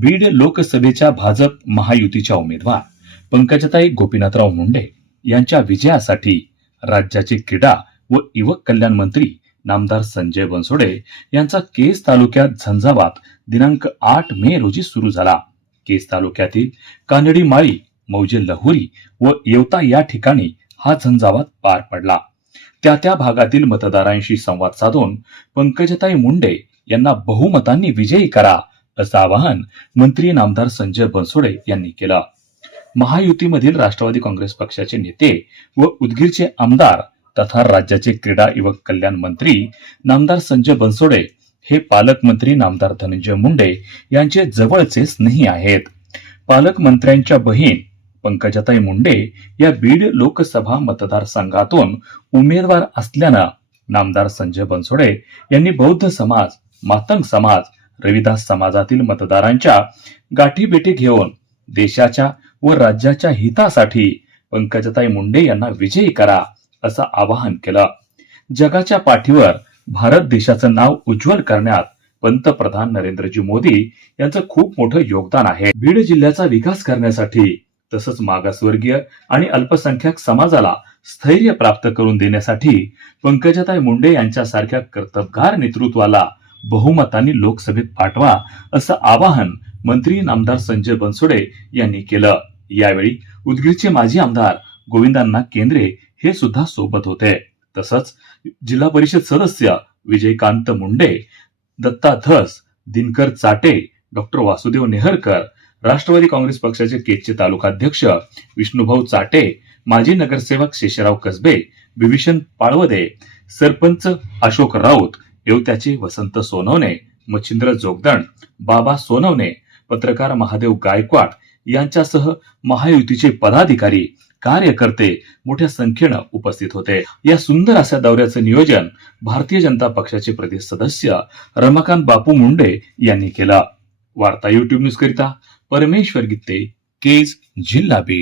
बीड लोकसभेच्या भाजप महायुतीच्या उमेदवार पंकजताई गोपीनाथराव मुंडे यांच्या विजयासाठी राज्याचे क्रीडा व युवक कल्याण मंत्री नामदार संजय बनसोडे यांचा केस तालुक्यात झंझावात दिनांक आठ मे रोजी सुरू झाला. केस तालुक्यातील कानडी माळी मौजे लहुरी व येवता या ठिकाणी हा झंझावात पार पडला. त्या त्या भागातील मतदारांशी संवाद साधून पंकजताई मुंडे यांना बहुमतांनी विजयी करा असं आवाहन मंत्री नामदार संजय बनसोडे यांनी केलं. महायुतीमधील राष्ट्रवादी काँग्रेस पक्षाचे नेते व उदगीरचे आमदार तथा राज्याचे क्रीडा युवक कल्याण मंत्री नामदार संजय बनसोडे हे पालकमंत्री नामदार धनंजय मुंडे यांचे जवळचे स्नेही आहेत. पालकमंत्र्यांच्या बहीण पंकजाताई मुंडे या बीड लोकसभा मतदारसंघातून उमेदवार असल्यानं नामदार संजय बनसोडे यांनी बौद्ध समाज मातंग समाज रविदास समाजातील मतदारांच्या गाठीभेटी घेऊन देशाच्या व राज्याच्या हितासाठी पंकजताई मुंडे यांना विजयी करा असं आवाहन केलं. जगाच्या पाठीवर भारत देशाचं नाव उज्ज्वल करण्यात पंतप्रधान नरेंद्रजी मोदी यांचं खूप मोठं योगदान आहे. बीड जिल्ह्याचा विकास करण्यासाठी तसंच मागासवर्गीय आणि अल्पसंख्याक समाजाला स्थैर्य प्राप्त करून देण्यासाठी पंकजाताई मुंडे यांच्यासारख्या कर्तबगार नेतृत्वाला बहुमतांनी लोकसभेत पाठवा असं आवाहन मंत्री नामदार संजय बनसोडे यांनी केलं. यावेळी उदगीरचे माजी आमदार गोविंदांना केंद्रे हे सुद्धा सोबत होते. तसंच जिल्हा परिषद सदस्य विजयकांत मुंडे दत्ता धस दिनकर चाटे डॉक्टर वासुदेव नेहरकर राष्ट्रवादी काँग्रेस पक्षाचे केजचे तालुकाध्यक्ष विष्णुभाऊ चाटे माजी नगरसेवक शेषराव कसबे विभीषण पाळवदे सरपंच अशोक राऊत येवत्याचे वसंत सोनवणे मच्छिंद्र जोगदण बाबा सोनवणे पत्रकार महादेव गायकवाड यांच्यासह महायुतीचे पदाधिकारी कार्यकर्ते मोठ्या संख्येनं उपस्थित होते. या सुंदर अशा दौऱ्याचं नियोजन भारतीय जनता पक्षाचे प्रदेश सदस्य रमाकांत बापू मुंडे यांनी केलं. वार्ता युट्यूब न्यूज करिता परमेश्वर गीते केज जिल्हा बीड.